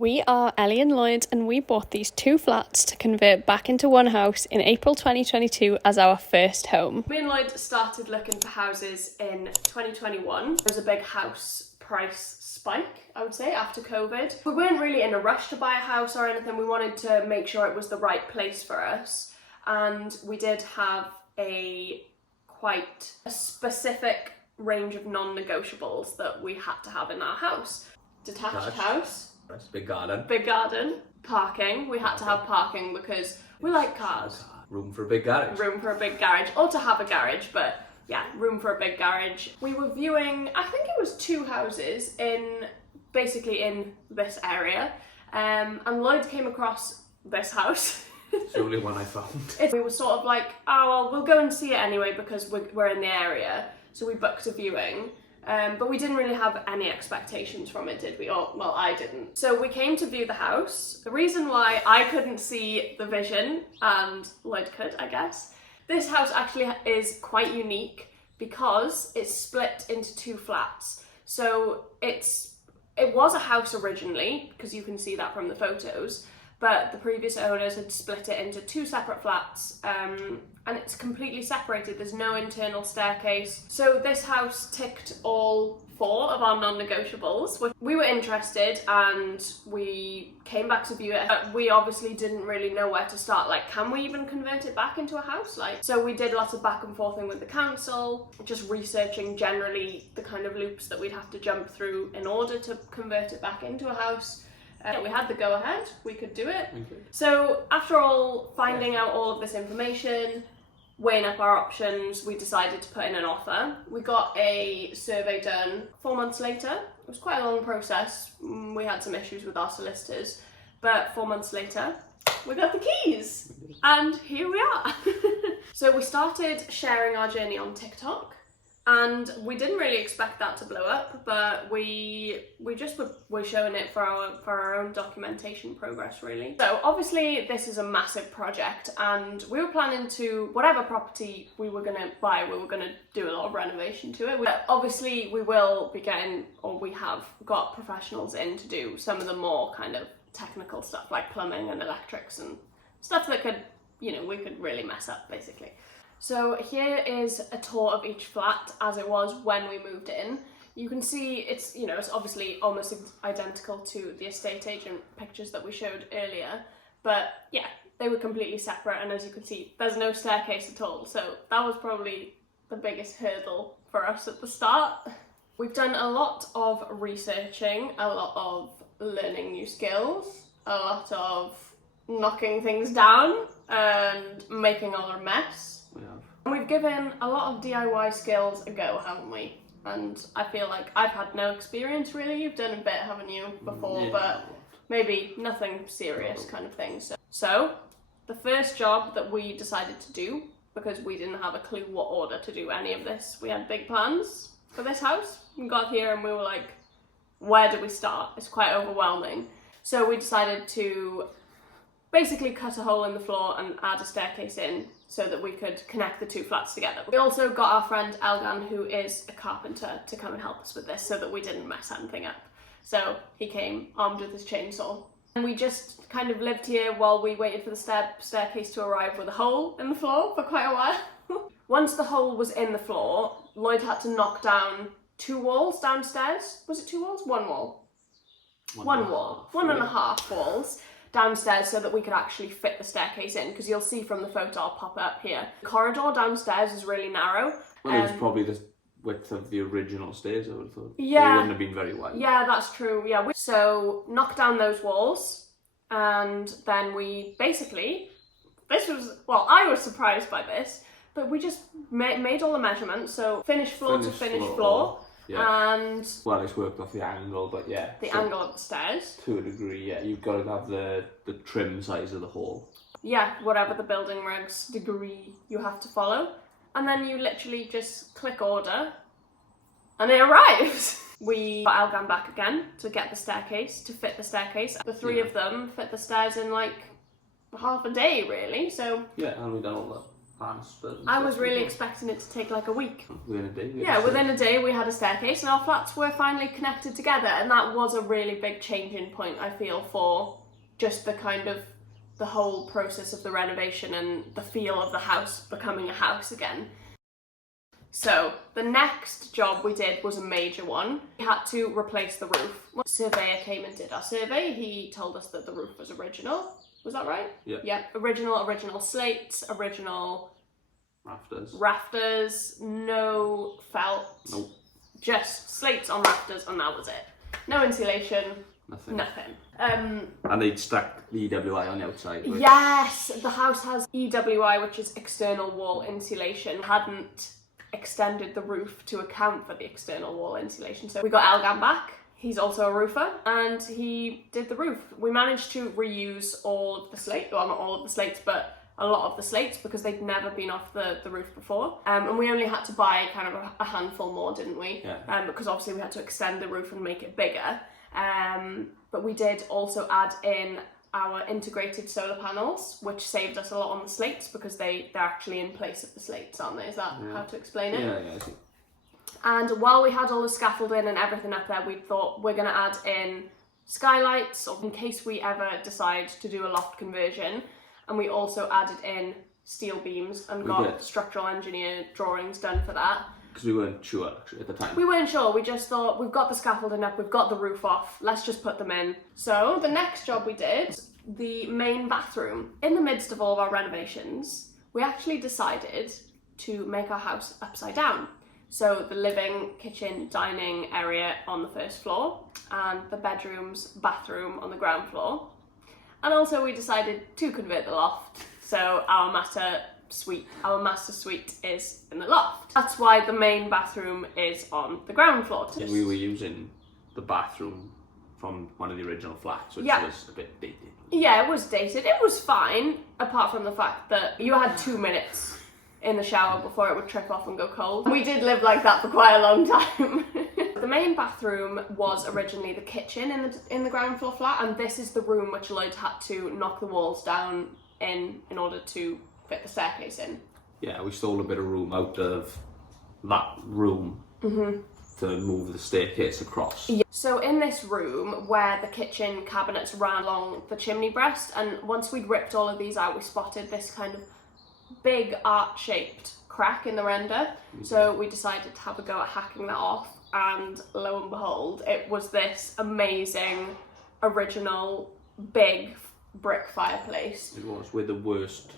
We are Ellie and Lloyd, and we bought these 2 flats to convert back into one house in April 2022 as our first home. Me and Lloyd started looking for houses in 2021. There was a big house price spike, I would say, after COVID. We weren't really in a rush to buy a house or anything. We wanted to make sure it was the right place for us, and we did have quite a specific range of non-negotiables that we had to have in our house. Detached house. Big garden. Big garden. Parking. We had to have parking because we like cars. Room for a big garage. Room for a big garage. Or to have a garage, but yeah, room for a big garage. We were viewing, I think it was 2 houses basically in this area. And Lloyd came across this house. It's the only one I found. We were sort of like, oh, well, we'll go and see it anyway because we're in the area. So we booked a viewing. But we didn't really have any expectations from it, did we? Or, well, I didn't. So we came to view the house. The reason why I couldn't see the vision, and Lloyd could, I guess, this house actually is quite unique because it's split into 2 flats. So it was a house originally, because you can see that from the photos, but the previous owners had split it into 2 separate flats, and it's completely separated. There's no internal staircase. So this house ticked all 4 of our non-negotiables. We were interested and we came back to view it. We obviously didn't really know where to start. Like, can we even convert it back into a house? So we did lots of back and forthing with the council, just researching generally the kind of loops that we'd have to jump through in order to convert it back into a house. We had the go-ahead, we could do it. So after all, finding out all of this information, weighing up our options, we decided to put in an offer. We got a survey done 4 months later. It was quite a long process. We had some issues with our solicitors, but 4 months later, we got the keys, and here we are. So we started sharing our journey on TikTok. And we didn't really expect that to blow up, but we just were showing it for our own documentation progress, really. So obviously this is a massive project, and we were planning to, whatever property we were gonna buy, we were gonna do a lot of renovation to it. Obviously we will be getting, or we have got professionals in to do some of the more kind of technical stuff like plumbing and electrics and stuff that could, we could really mess up, basically. So here is a tour of each flat as it was when we moved in. You can see it's obviously almost identical to the estate agent pictures that we showed earlier, but yeah, they were completely separate, and as you can see, there's no staircase at all. So that was probably the biggest hurdle for us at the start. We've done a lot of researching, a lot of learning new skills, a lot of knocking things down and making a mess. And we've given a lot of DIY skills a go, haven't we? And I feel like I've had no experience really. You've done a bit, haven't you, before, but maybe nothing serious kind of thing. So the first job that we decided to do, because we didn't have a clue what order to do any of this, we had big plans for this house. We got here and we were like, where do we start? It's quite overwhelming. So we decided to basically cut a hole in the floor and add a staircase in so that we could connect the 2 flats together. We also got our friend Elgan, who is a carpenter, to come and help us with this so that we didn't mess anything up. So he came armed with his chainsaw. And we just kind of lived here while we waited for the staircase to arrive with a hole in the floor for quite a while. Once the hole was in the floor, Lloyd had to knock down 2 walls downstairs. Was it 2 walls? 1 wall. One wall. 1.5 walls downstairs so that we could actually fit the staircase in, because you'll see from the photo I'll pop up here. The corridor downstairs is really narrow. Well, it was probably the width of the original stairs, I would have thought. Yeah. They wouldn't have been very wide. Yeah, that's true. Yeah. So knocked down those walls, and then we basically, I was surprised by this, but we just made all the measurements. So finished floor to finished floor. Yeah. And well, it's worked off the angle, but yeah. The angle of the stairs. To a degree, yeah. You've got to have the trim size of the hall. Yeah, whatever the building regs degree you have to follow. And then you literally just click order and it arrives. We got Elgan back again to get the staircase, to fit the staircase. The 3 of them fit the stairs in like half a day, really, so. Yeah, and we've done all that. banisters. I was really expecting it to take like a week. Within a day. Yeah, within a day we had a staircase and our flats were finally connected together, and that was a really big changing point, I feel, for just the kind of the whole process of the renovation and the feel of the house becoming a house again. So the next job we did was a major one. We had to replace the roof. When the surveyor came and did our survey, he told us that the roof was original. Was that right? Yeah. Yeah, original slates, original rafters, no felt. Nope. Just slates on rafters, and that was it. No insulation, nothing. And they'd stuck the EWI on the outside. Which... Yes, the house has EWI, which is external wall insulation. Hadn't extended the roof to account for the external wall insulation. So we got Elgam back. He's also a roofer, and he did the roof. We managed to reuse all of the slates, well, not all of the slates, but a lot of the slates, because they'd never been off the roof before. And we only had to buy kind of a handful more, didn't we? Yeah. Because obviously we had to extend the roof and make it bigger. But we did also add in our integrated solar panels, which saved us a lot on the slates, because they're actually in place of the slates, aren't they? Is that how to explain it? Yeah, I see. And while we had all the scaffolding and everything up there, we thought we're going to add in skylights, or in case we ever decide to do a loft conversion. And we also added in steel beams and got structural engineer drawings done for that. Because we weren't sure actually at the time. We weren't sure, we just thought we've got the scaffolding up, we've got the roof off, let's just put them in. So the next job we did, the main bathroom. In the midst of all of our renovations, we actually decided to make our house upside down. So the living, kitchen, dining area on the first floor, and the bedrooms, bathroom on the ground floor. And also we decided to convert the loft. So our master suite is in the loft. That's why the main bathroom is on the ground floor. Yeah, we were using the bathroom from one of the original flats, which was a bit dated. Yeah, it was dated. It was fine, apart from the fact that you had 2 minutes in the shower before it would trip off and go cold. We did live like that for quite a long time. The main bathroom was originally the kitchen in the ground floor flat, and this is the room which Lloyd had to knock the walls down in order to fit the staircase in. Yeah, we stole a bit of room out of that room to move the staircase across. Yeah. So in this room, where the kitchen cabinets ran along the chimney breast, and once we'd ripped all of these out, we spotted this kind of big art-shaped crack in the render. So we decided to have a go at hacking that off, and lo and behold, it was this amazing, original, big brick fireplace. It was, with the worst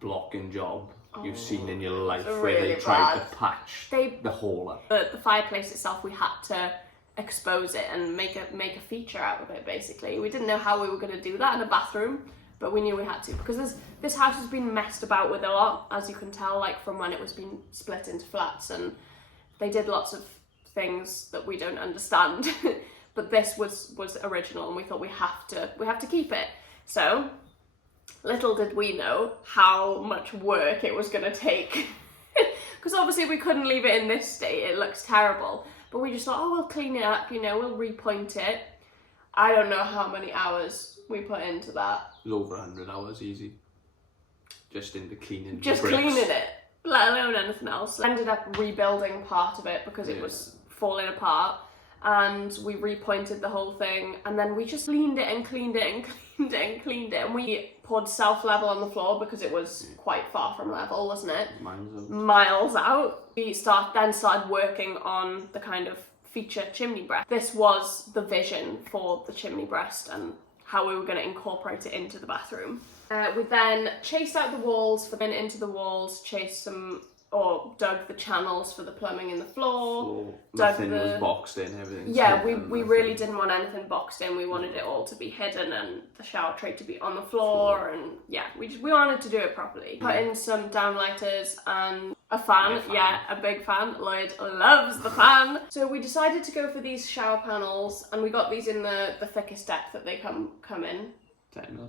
blocking job you've seen in your life, really where they tried to patch the hole up. The fireplace itself, we had to expose it and make a feature out of it, basically. We didn't know how we were going to do that in a bathroom, but we knew we had to, because this house has been messed about with a lot, as you can tell, like from when it was being split into flats, and they did lots of things that we don't understand. But this was original, and we thought we have to keep it. So little did we know how much work it was going to take, because obviously we couldn't leave it in this state. It looks terrible. But we just thought, oh, we'll clean it up, we'll repoint it. I don't know how many hours we put into that. It was over 100 hours easy. Just into cleaning. Just cleaning it, let alone anything else. Ended up rebuilding part of it because it was falling apart, and we repointed the whole thing, and then we just cleaned it and cleaned it and cleaned it and cleaned it, and we poured self-level on the floor because it was quite far from level, wasn't it? Miles out. We then started working on the kind of feature chimney breast. This was the vision for the chimney breast and how we were going to incorporate it into the bathroom. We then chased out the walls, into the walls, dug the channels for the plumbing in the floor. Nothing was boxed in, everything. Yeah, we really didn't want anything boxed in. We wanted it all to be hidden and the shower tray to be on the floor, and yeah, we wanted to do it properly. Put in some downlighters and a fan. Yeah, a big fan. Lloyd loves the fan. So we decided to go for these shower panels, and we got these in the thickest depth that they come in.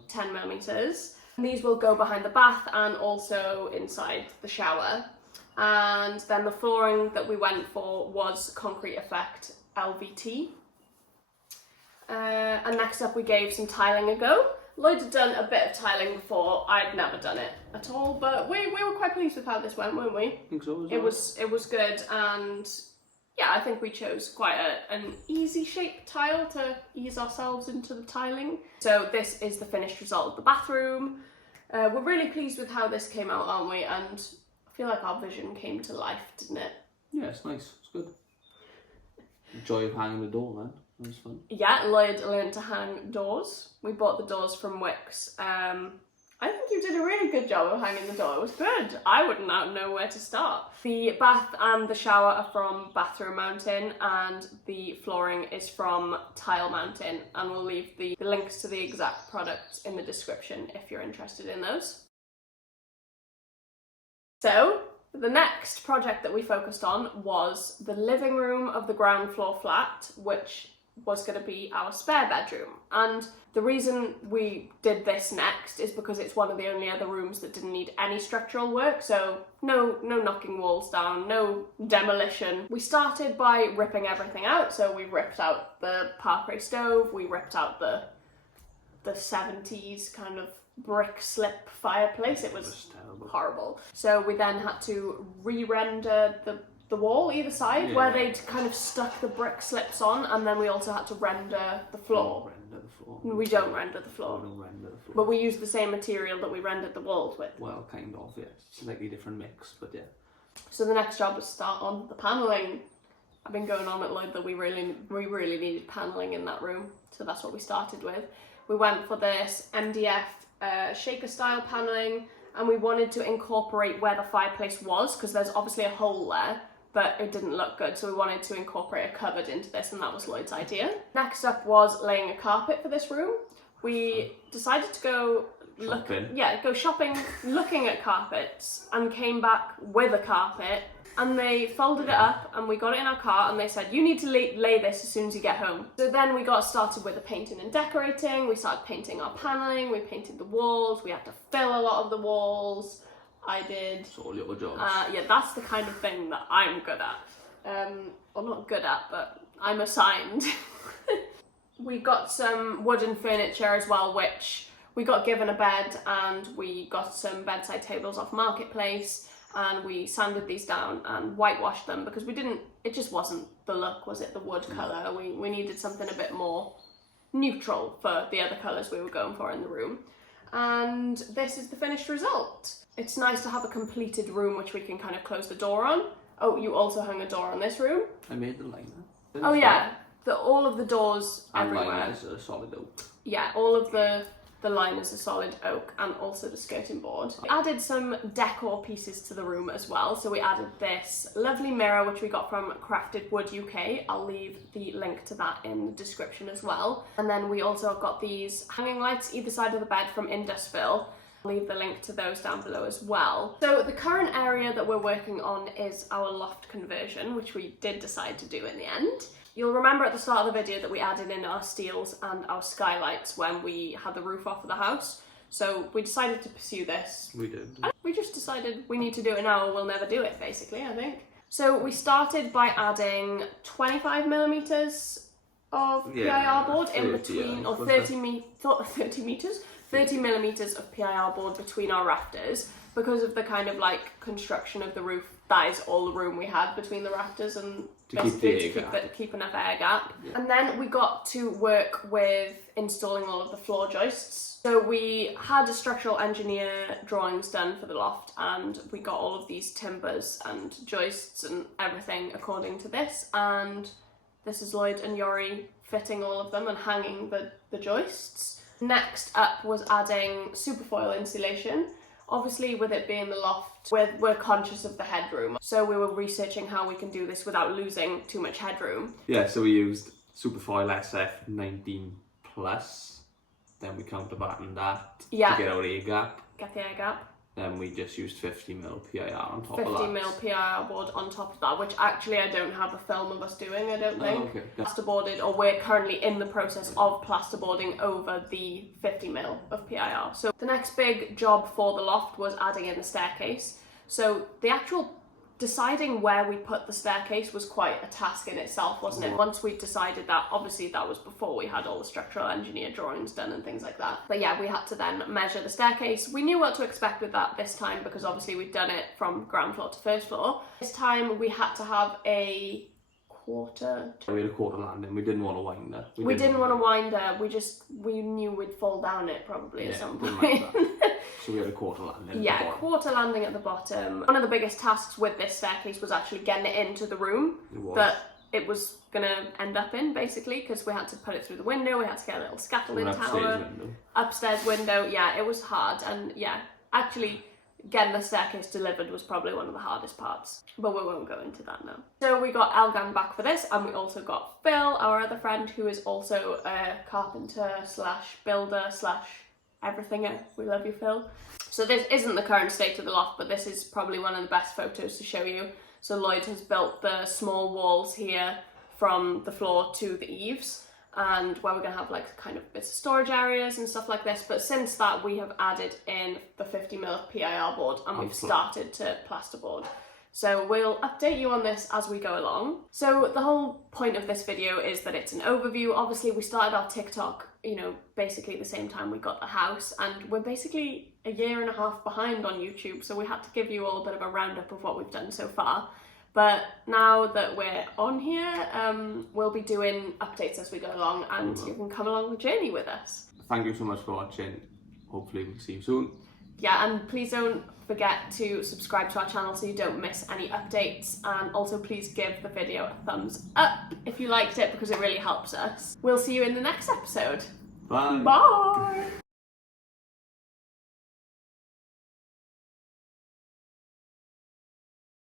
10 millimeters. And these will go behind the bath and also inside the shower. And then the flooring that we went for was Concrete Effect LVT. And next up we gave some tiling a go. Lloyd had done a bit of tiling before. I'd never done it at all, but we were quite pleased with how this went, weren't we? I think so. It was good, and yeah, I think we chose quite an easy shaped tile to ease ourselves into the tiling. So this is the finished result of the bathroom. We're really pleased with how this came out, aren't we? And I feel like our vision came to life, didn't it? Yeah, it's nice. It's good. The joy of hanging the door, man. That was fun. Yeah, Lloyd learned to hang doors. We bought the doors from Wix. I think you did a really good job of hanging the door. It was good. I wouldn't know where to start. The bath and the shower are from Bathroom Mountain, and the flooring is from Tile Mountain, and we'll leave the links to the exact products in the description if you're interested in those. So, the next project that we focused on was the living room of the ground floor flat, which was going to be our spare bedroom. And the reason we did this next is because it's one of the only other rooms that didn't need any structural work, so no knocking walls down, no demolition. We started by ripping everything out, so we ripped out the Parquet stove, we ripped out the 70s kind of brick slip fireplace. It was horrible. So we then had to re-render the wall either side, where they'd kind of stuck the brick slips on, and then we also had to render the floor. We don't render the floor. But we used the same material that we rendered the walls with. Well, kind of, yeah. Slightly different mix, but yeah. So the next job was to start on the panelling. I've been going on at Lloyd that we really needed panelling in that room, so that's what we started with. We went for this MDF shaker style panelling, and we wanted to incorporate where the fireplace was, because there's obviously a hole there, but it didn't look good, so we wanted to incorporate a cupboard into this, and that was Lloyd's idea. Next up was laying a carpet for this room. We decided to go shopping looking at carpets, and came back with a carpet, and they folded it up, and we got it in our car, and they said, you need to lay this as soon as you get home. So then we got started with the painting and decorating. We started painting our panelling, we painted the walls, we had to fill a lot of the walls. I did. It's all your jobs. Yeah, that's the kind of thing that I'm good at. Well, not good at, but I'm assigned. We got some wooden furniture as well, which we got given a bed, and we got some bedside tables off Marketplace, and we sanded these down and whitewashed them, because it just wasn't the look, was it, the wood colour? We needed something a bit more neutral for the other colours we were going for in the room. And this is the finished result. It's nice to have a completed room which we can kind of close the door on. Oh, you also hung a door on this room. I made the liner. Oh yeah, all of the doors everywhere. And liners are solid oak. Yeah, all of the liners are solid oak, and also the skirting board. We added some decor pieces to the room as well. So we added this lovely mirror which we got from Crafted Wood UK. I'll leave the link to that in the description as well. And then we also got these hanging lights either side of the bed from Indusville. I'll leave the link to those down below as well. So the current area that we're working on is our loft conversion, which we did decide to do in the end. You'll remember at the start of the video that we added in our steels and our skylights when we had the roof off of the house. So we decided to pursue this. We did. And we just decided we need to do it now or we'll never do it, basically, I think. So we started by adding 25 millimeters of PIR board in between, or 30 millimeters of PIR board between our rafters, because of the kind of like construction of the roof. That is all the room we had between the rafters, and to keep enough air gap. Yeah. And then we got to work with installing all of the floor joists. So we had a structural engineer drawings done for the loft, and we got all of these timbers and joists and everything according to this. And this is Lloyd and Yori fitting all of them and hanging the joists. Next up was adding superfoil insulation. Obviously, with it being the loft, we're conscious of the headroom. So we were researching how we can do this without losing too much headroom. Yeah, so we used Superfoil SF 19 plus. Then we counterbattened that to get our air gap. Get the air gap. Then we just used 50mm PIR on top of that. 50mm PIR board on top of that, which actually I don't have a film of us doing, I don't think. Oh, okay. Plasterboarded, or we're currently in the process of plasterboarding over the 50mm of PIR. So the next big job for the loft was adding in the staircase. So the actual deciding where we put the staircase was quite a task in itself, wasn't it? Once we decided that, obviously that was before we had all the structural engineer drawings done and things like that. But yeah, we had to then measure the staircase. We knew what to expect with that this time because obviously we'd done it from ground floor to first floor. This time we had to have a quarter. We had a quarter landing. We didn't want to wind her. We didn't want to wind her. We knew we'd fall down it probably at some point. So we had a quarter landing. Yeah, quarter landing at the bottom. One of the biggest tasks with this staircase was actually getting it into the room that it was gonna end up in, basically, because we had to put it through the window. We had to get a little scaffolding tower, upstairs window. Yeah, it was hard, and yeah, actually getting the staircase delivered was probably one of the hardest parts, but we won't go into that now. So we got Elgan back for this, and we also got Phil, our other friend, who is also a carpenter slash builder slash everything. We love you, Phil. So this isn't the current state of the loft, but this is probably one of the best photos to show you. So Lloyd has built the small walls here from the floor to the eaves, and where we're going to have like kind of bits of storage areas and stuff like this. But since that, we have added in the 50mm PIR board, and we've started to plasterboard. So we'll update you on this as we go along. So the whole point of this video is that it's an overview. Obviously we started our TikTok, you know, basically the same time we got the house, and we're basically a year and a half behind on YouTube, so we had to give you all a bit of a roundup of what we've done so far. But now that we're on here, we'll be doing updates as we go along, and you can come along the journey with us. Thank you so much for watching. Hopefully we'll see you soon. Yeah, and please don't forget to subscribe to our channel so you don't miss any updates, and also please give the video a thumbs up if you liked it, because it really helps us. We'll see you in the next episode. Bye. Bye!